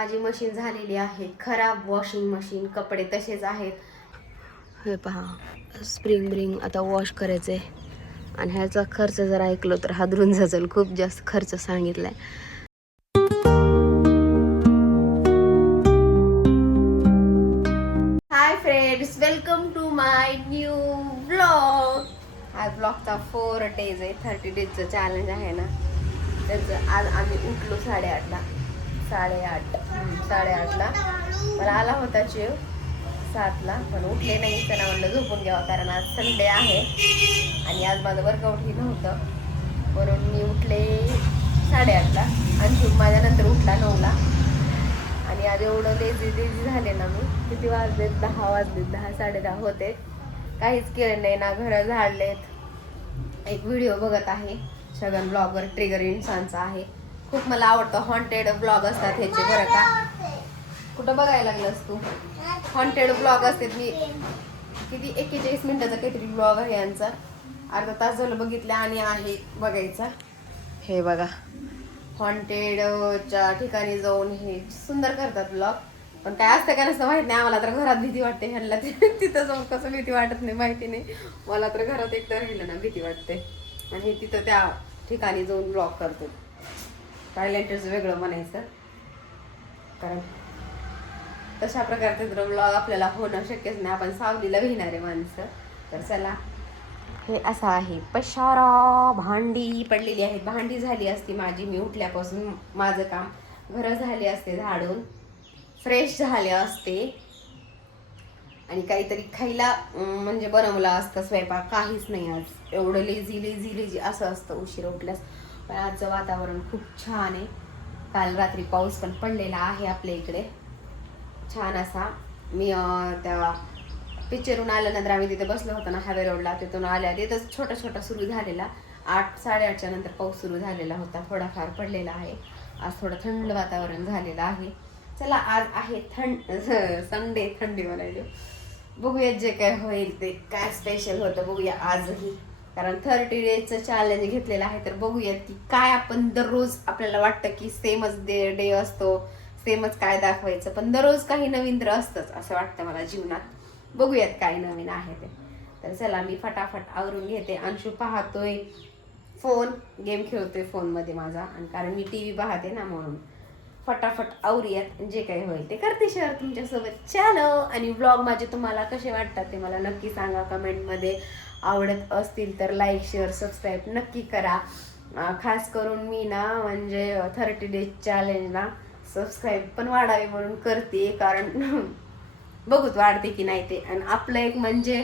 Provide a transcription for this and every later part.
माझी मशीन झालेली आहे खराब, वॉशिंग मशीन, कपडे तसेच आहेत. हे पहा, स्प्रिंग ब्रिंग आता वॉश करायचं आहे आणि ह्याचा खर्च जर ऐकलो तर हादरून जाईल, खूप जास्त खर्च सांगितलाय. Hi friends, welcome to my new blog. आज ब्लॉगचा 4 डेज आहे, 30 डेजचं चॅलेंज आहे ना त्याचं. आज आम्ही उठलो 8:30ला. 8:30ला मला आला होता चिव 7ला, पण उठले नाही. त्यांना म्हणलं झोपून घ्यावा, कारण आज संडे आहे आणि आज माझं वर्कआउटही नव्हतं, म्हणून मी उठले 8:30ला. आणि माझ्यानंतर उठला 9ला. आणि आज एवढं लेझी झाले ना मी. किती वाजले? 10 वाजले, 10 10:30 होते. काहीच केलं नाही ना, घरं झाडलेत. एक व्हिडिओ बघत आहे, शगन ब्लॉगर ट्रिगर इन्सानचा आहे. खूप मला आवडतं, हॉन्टेड ब्लॉग असतात ह्याचे, बरं का. कुठं बघायला लागलंस तू? हॉन्टेड ब्लॉग असते. मी किती 41 मिनिटाचा काहीतरी ब्लॉग आहे यांचा, अर्धा तास झालं बघितलं आणि आहे बघायचा. हे बघा, हॉन्टेडच्या ठिकाणी जाऊन हे सुंदर करतात ब्लॉग. पण काय असतं का नसतं माहित नाही आम्हाला. तर घरात भीती वाटते, ह्यांना तिथं जाऊन कसं भीती वाटत नाही माहिती नाही. मला तर घरात एकदा राहिलं ना भीती वाटते. आणि हे तिथं त्या ठिकाणी जाऊन ब्लॉग करतो. टायलेंटचं वेगळं म्हणायचं, कारण तशा प्रकारचे तर ब्लॉग आपल्याला होणं शक्यच नाही. आपण सावलीला घेणारे माणसं. तर चला, हे असं आहे पशारा. भांडी पडलेली आहेत, भांडी झाली असती माझी मी उठल्यापासून. माझं काम, घरं झाले असते झाडून, फ्रेश झाले असते आणि काहीतरी खायला म्हणजे बनवलं असतं स्वयंपाक. काहीच नाही आज, एवढं लेझी असं असतं उशीर उठल्यास. पण आजचं वातावरण खूप छान आहे. काल रात्री पाऊस पण पडलेला आहे आपल्या इकडे छान असा. मी त्या पिक्चरून आल्यानंतर आम्ही तिथे बसलो होतो ना हायवे रोडला, तिथून आल्या तिथंच छोटा सुरू झालेला. 8-8:30च्या नंतर पाऊस सुरू झालेला होता, थोडाफार पडलेला आहे. आज थोडं थंड वातावरण झालेलं आहे. चला, आज आहे संडे, थंडी म्हणायची. बघूया जे काय होईल ते, काय स्पेशल होतं बघूया आजही. कारण 30 डेजचं चॅलेंज घेतलेलं आहे, तर बघूयात की काय. आपण दररोज आपल्याला वाटतं की सेमच डे असतो, सेमच काय दाखवायचं, पण दररोज काही नवीन तर असतंच असं वाटतं मला जीवनात. बघूयात काय नवीन आहे ते. तर चला, मी फटाफट आवरून घेते. अंशू पाहतोय फोन, गेम खेळतोय फोनमध्ये माझा, आणि कारण मी TV पाहते ना, म्हणून फटाफट आवरूयात. जे काही होईल ते करते शेअर तुमच्यासोबत. चलो, आणि ब्लॉग माझे तुम्हाला कसे वाटतात ते मला नक्की सांगा कमेंटमध्ये. आवडत असतील तर लाईक, शेअर, सबस्क्राईब नक्की करा. खास करून मी ना, म्हणजे 30 डेज चॅलेंजला सबस्क्राईब पण वाढावे म्हणून करते, कारण बघूत वाढते की नाही ते. आणि आपलं एक म्हणजे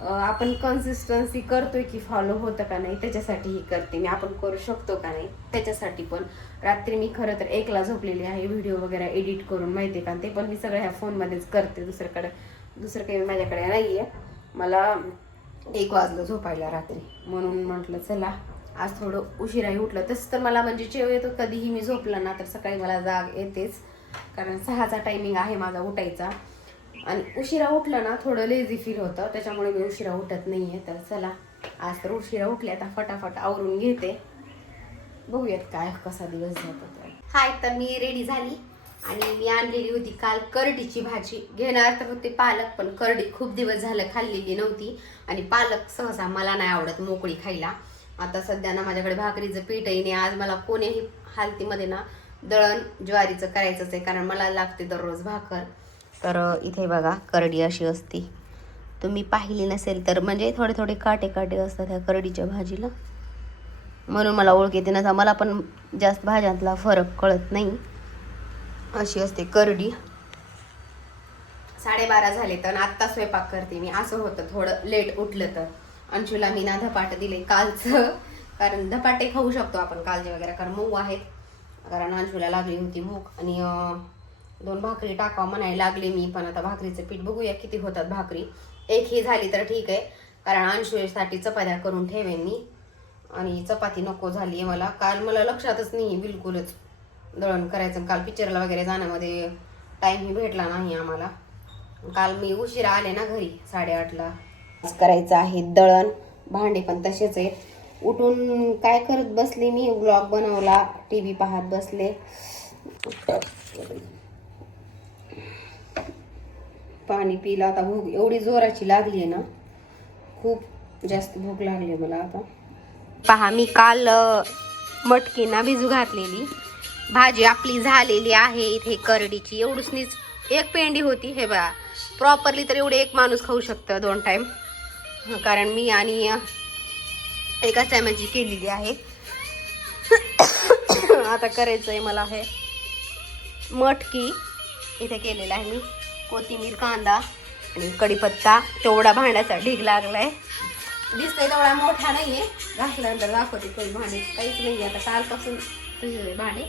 आपण कन्सिस्टन्सी करतोय की फॉलो होतं का नाही, त्याच्यासाठीही करते मी. आपण करू शकतो का नाही त्याच्यासाठी पण. रात्री मी खरं तर 1ला झोपलेली आहे, व्हिडिओ वगैरे एडिट करून, माहिती आहे का. ते पण मी सगळं ह्या फोनमध्येच करते, दुसरं काही माझ्याकडे नाही आहे. मला 1 वाजलं झोपायला रात्री, म्हणून म्हटलं चला आज थोडं उशिराही उठलं. तसं तर मला म्हणजे चेव येतो कधीही मी झोपलं ना, तर सकाळी मला जाग येतेच, कारण 6चा टायमिंग आहे माझा उठायचा. आणि उशिरा उठलं ना थोडं लेझी फील होतं, त्याच्यामुळे मी उशिरा उठत नाहीये. तर चला, आज तर उशिरा उठले, आता फटाफट आवरून घेते. बघूयात काय कसा दिवस जातो. हाय, तर मी रेडी झाली आणि मी आणलेली होती काल करडीची भाजी. घेणार तर होते पालक, पण करडी खूप दिवस झालं खाल्लेली नव्हती, आणि पालक सहसा मला नाही आवडत मोकळी खायला. आता सध्या ना माझ्याकडे भाकरीचं पीठही नाही. आज मला कोणीही हालतीमध्ये ना दळण ज्वारीचं करायचंच आहे, कारण मला लागते दररोज भाकर. तर इथे बघा, करडी अशी असती, तुम्ही पाहिली नसेल तर, म्हणजे थोडे काटे असतात ह्या करडीच्या भाजीला, म्हणून मला ओळख येते ना. मला पण जास्त भाज्यांतला फरक कळत नाही. अशी असते करडी. 12:30 झाले तर आत्ता स्वयंपाक करते मी. असं होतं थोडं लेट उठलं तर. अंशूला मी ना धपाटे दिले कालचं, कारण धपाटे खाऊ शकतो आपण कालचे वगैरे, कारण मऊ आहेत. कारण अंशूला लागली होती भूक, आणि 2 भाकरी टाकावं म्हणायला लागले मी. पण आता भाकरीचं पीठ बघूया किती होतात भाकरी. 1 ही झाली तर ठीक आहे, कारण अंशूसाठी चपात्या करून ठेवेन मी, आणि चपाती नको झाली आहे मला. काल मला लक्षातच नाही बिलकुलच दळण करायचं. काल पिक्चरला वगैरे जाण्यामध्ये टाईमही भेटला नाही आम्हाला. काल मी उशिरा आले ना घरी, 8:30ला. करायचं आहे दळण. भांडे पण तसेच आहेत. उठून काय करत बसले मी, ब्लॉग बनवला, TV पाहत बसले. पाणी पिलं. आता भूक एवढी जोराची लागली आहे ना, खूप जास्त भूक लागली मला आता. पहा मी काल मटकी ना भिजू घातलेली. भाजी आपली झालेली आहे इथे करडीची. एवढीच एक पेंडी होती. हे बघा प्रॉपरली तर एवढे एक माणूस खाऊ शकतं 2 टाइम, कारण मी आणि एकाच टायमाची केलेली आहे. आता करायचं आहे मला हे मटकी. इथे केलेला आहे मी. कोथिंबीर, कांदा आणि कढीपत्ता. तेवढा भांड्याचा ढीग लागलाय. दिसतंय तेवढा मोठा नाहीये. घासल्यानंतर दाखवते काही भांडे काहीच नाही. आता कालपासून तुझे भांडे.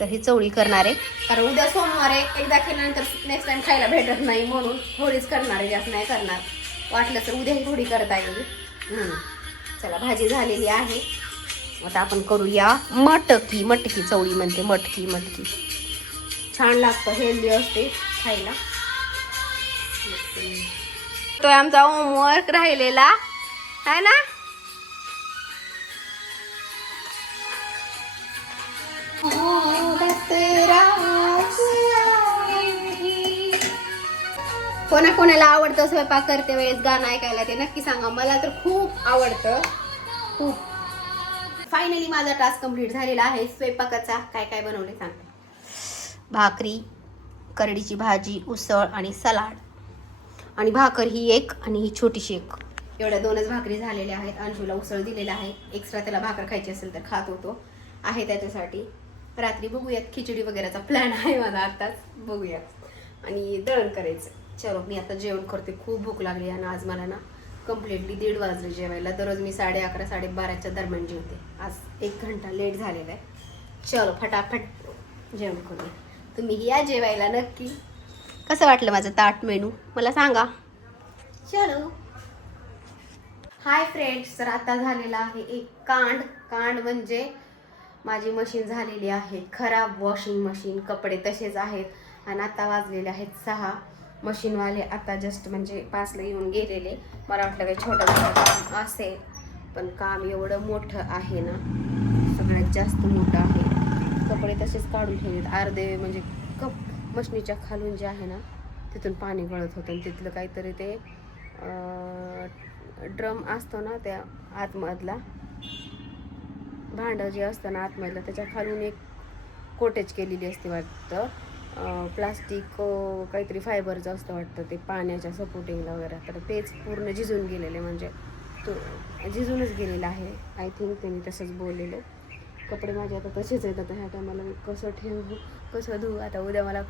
तर ही चवळी करणार आहे, कारण उद्या सोमवार आहे. एकदा केल्यानंतर नेक्स्ट टाइम खायला भेटत नाही, म्हणून थोडीच करणार आहे, जास्त नाही करणार. वाटलं तर उद्याही थोडी करता येईल. चला भाजी झालेली आहे. आता आपण करूया मटकी. मटकी चवळी म्हणते, मटकी. मटकी छान लागतं, हेल्दी असते खायला. तो आमचा होमवर्क राहिलेला आहे ना. कोणाला आवडतं स्वयंपाक करते वेळेस गाणं ऐकायला ते नक्की सांगा. मला तर खूप आवडतं, खूप. फायनली माझा टास्क कंप्लीट झालेला आहे स्वयंपाकाचा. काय काय बनवले सांगते. भाकरी, करडीची भाजी, उसळ आणि सलाड. आणि भाकर ही एक आणि ही छोटीशी एक. एवढ्या 2च भाकरी झालेल्या आहेत. अंशूला उसळ दिलेला आहे. एक्स्ट्रा त्याला भाकर खायची असेल तर खात होतो आहे त्याच्यासाठी. रात्री बघूयात, खिचडी वगैरेचा प्लॅन आहे माझा आत्ताच. बघूयात. आणि दळण करायचं. चलो मी आता जेवण करते. खूप भूक लागली आणि आज मला ना कम्प्लिटली 1:30 वाजले जेवायला. दररोज मी 11:30 12:30च्या दरम्यान जेवते. आज 1 घंटा लेट झालेला आहे. चलो फटाफट जेवण करूया. तुम्ही या जेवायला नक्की. कसं वाटलं माझं ताट मेनू मला सांगा. चलो. हाय फ्रेंड्स, तर आता झालेला आहे एक कांड म्हणजे माझी मशीन झालेली आहे खराब. वॉशिंग मशीन, कपडे तसेच आहेत. आणि आता वाजलेले आहेत 6. मशीनवाले आता जस्ट म्हणजे 5ला येऊन गेलेले. मला वाटलं काही छोटं काम असेल, पण काम एवढं मोठं आहे ना, सगळ्यात जास्त मोठं आहे. कपडे तसेच काढून ठेवलेत अर्धे. म्हणजे मशनीच्या खालून जे आहे ना तिथून पाणी गळत होतं आणि तिथलं काहीतरी ते ड्रम असतो ना त्या आतमधला, भांडं जे असतं ना आतमधलं, त्याच्या खालून एक कोटेज केलेली असते वाटतं. प्लास्टिक काहीतरी फायबरचं असतं वाटतं ते पाण्याच्या सपोर्टिंगला वगैरे. तर तेच पूर्ण झिजून गेलेले, म्हणजे तो झिजूनच गेलेला आहे. आय थिंक त्यांनी तसंच बोललेलं. कपडे माझे आता तसेच आहेत. आता ह्या टायमाला मी कसं ठेवू, कसं धुवू. आता उद्या मला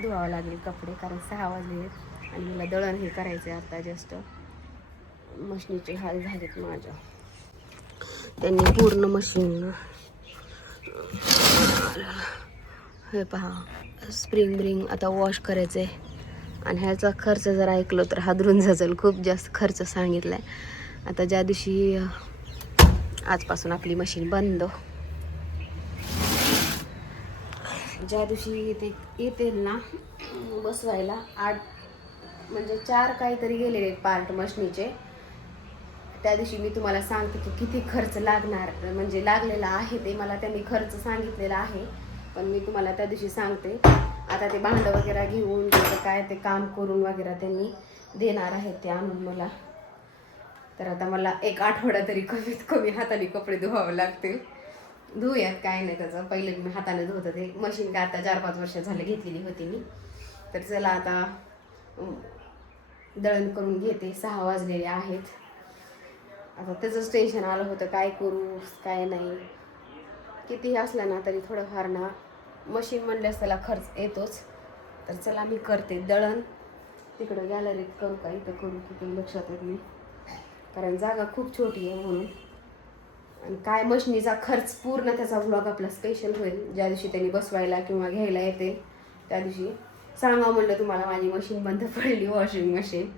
धुवावं लागेल कपडे, कारण 6 वाजले आणि मला दळण हे करायचं आहे. आता जस्ट मशनीचे हाल झालेत माझ्या. त्यांनी पूर्ण मशीन हे पहा स्प्रिंग आता वॉश करायचं आहे. आणि ह्याचा खर्च जर ऐकलो तर हादरून जाईल. खूप जास्त खर्च सांगितला आहे. आता ज्या दिवशी आजपासून आपली मशीन बंद, ज्या दिवशी ते येतील ना बसवायला 8 म्हणजे 4 काहीतरी गेलेले पार्ट मशनीचे, त्या दिवशी मी तुम्हाला सांगते की किती खर्च लागणार. म्हणजे लागलेला आहे ते मला त्यांनी खर्च सांगितलेला आहे, पण मी तुम्हाला त्या दिवशी सांगते. आता ते भांडं वगैरे घेऊन त्याचं काय ते काम करून वगैरे त्यांनी देणार आहेत ते आणून मला. तर आता मला 1 आठवडा तरी कमीत कमी हाताने कपडे धुवावे लागतील. धुयात काय नाही त्याचं. पहिले मी हाताने धुत होते. मशीन काय आता 4-5 वर्ष झाले घेतलेली होती मी. तर चला आता दळण करून घेते. 6 वाजलेले आहेत. आता त्याचंच टेन्शन आलं होतं, काय करू काय नाही. कितीही असलं ना तरी थोडंफार ना मशीन म्हणल्यास त्याला खर्च येतोच. तर चला मी करते दळण. तिकडं गॅलरीत करू का इथं करू की काही लक्षात येत नाही, कारण जागा खूप छोटी आहे म्हणून. आणि काय मशनीचा खर्च पूर्ण त्याचा व्लॉग आपला स्पेशल होईल. ज्या दिवशी त्यांनी बसवायला किंवा घ्यायला येते त्या दिवशी सांगा म्हणलं तुम्हाला माझी मशीन बंद पडली, वॉशिंग मशीन.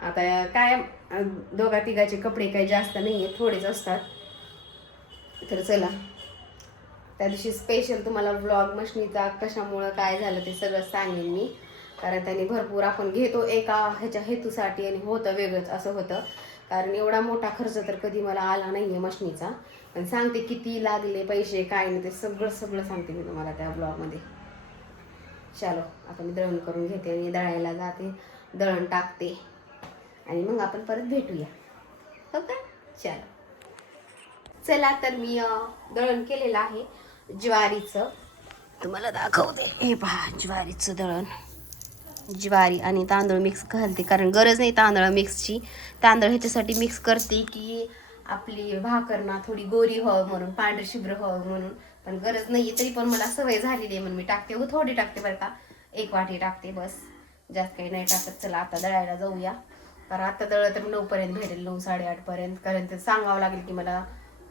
आता काय 2-3 कपडे काही जास्त नाही आहेत, थोडेच असतात. तर चला त्या दिवशी स्पेशल तुम्हाला व्लॉग मशनीचा कशामुळं काय झालं ते सगळं सांगेन मी. कारण त्यांनी भरपूर आपण घेतो एका ह्याच्या हेतूसाठी आणि होतं वेगळंच असं होतं. कारण एवढा मोठा खर्च तर कधी मला आला नाही आहे मशनीचा. पण सांगते किती लागले पैसे काय नाही ते सगळं सांगते मी तुम्हाला त्या ब्लॉगमध्ये. चलो आता मी दळण करून घेते आणि दळायला जाते, दळण टाकते आणि मग आपण परत भेटूया. हो का? चलो चला, तर मी दळण केलेलं आहे ज्वारीचं, तुम्हाला दाखवते. हे पहा ज्वारीचं दळण, ज्वारी आणि तांदूळ मिक्स घालते, कारण गरज नाही तांदूळ मिक्सची. तांदूळ ह्याच्यासाठी मिक्स करते की आपली भाकर ना थोडी गोरी व्हावं म्हणून, पांढरी शुभ्र व्हावं म्हणून, पण गरज नाही. तरी पण मला सवय झालेली आहे म्हणून मी टाकते. थोडी टाकते बरं का, 1 वाटी टाकते बस, जास्त काही नाही टाकत. चला आता दळायला जाऊया, कारण आता दळलं तर 9 पर्यंत भेटेल, 9 साडेआठ पर्यंत, कारण ते सांगावं लागेल की मला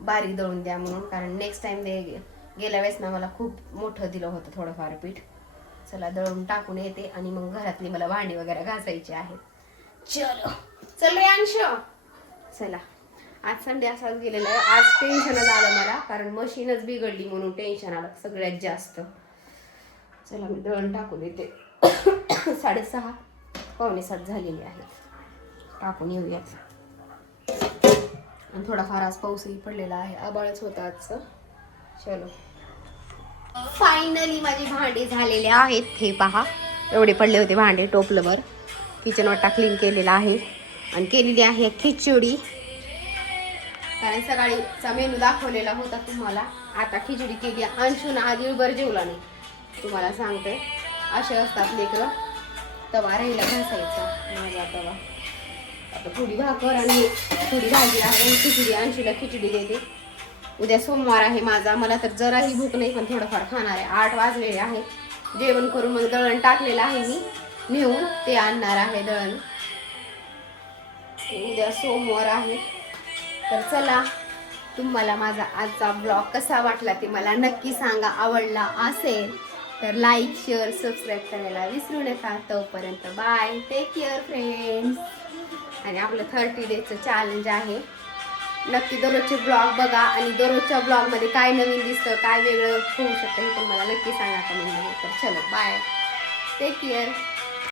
बारीक दळून द्या म्हणून, कारण नेक्स्ट टाइम ते गेल्या वेळेस ना मला खूप मोठं दिलं होतं थोडंफार पीठ. चला दळून टाकून येते आणि मग घरातली मला भांडी वगैरे घासायची आहेत. चलो चल रे अंश. चला आज संडे असाच गेलेला आहे. आज टेन्शनच आलं मला, कारण मशीनच बिघडली म्हणून टेन्शन आलं सगळ्यात जास्त. चला मी दळण टाकून येते. 6:30 6:45 झालेली आहेत. टाकून येऊयात. आणि थोडाफार आज पाऊसही पडलेला आहे, आबाळच होतं आजचं. चलो फायनली माझी भांडी झालेले आहेत. हे पहा एवढे पडले होते भांडे टोपलंभर. किचन वाटा क्लीन केलेला आहे आणि केलेली आहे खिचडी, कारण सकाळीचा मेनू दाखवलेला होता तुम्हाला. आता खिचडी केली. अंशून आज दिवसभर जेवला नाही, तुम्हाला सांगते. असे असतात लेकरं. तवा राहिला घासायचा माझा तवा. आता थोडी भाकर आणि थोडी भाजी आहे, खिचडी. अंशूला खिचडी देते. उद्या सोमवार आहे माझा, मला तर जराही भूक नाही, पण थोडंफार खाणार आहे. 8 वाजलेले आहे. जेवण करून मग दळण टाकलेलं आहे मी नेऊन, ते आणणार आहे दळण. उद्या सोमवार आहे. तर चला, तुम्हाला माझा आजचा ब्लॉग कसा वाटला ते मला नक्की सांगा. आवडला असेल तर लाईक शेअर सबस्क्राईब करायला विसरू नका. तोपर्यंत बाय, टेक केअर फ्रेंड्स. आणि आपलं 30 डेजचं चॅलेंज आहे. नक्की दररोजचे ब्लॉग बघा आणि दररोजच्या ब्लॉगमध्ये काय नवीन दिसतं, काय वेगळं होऊ शकतं हे पण मला नक्की सांगा कमेंटमध्ये. तर चलो बाय, टेक केअर.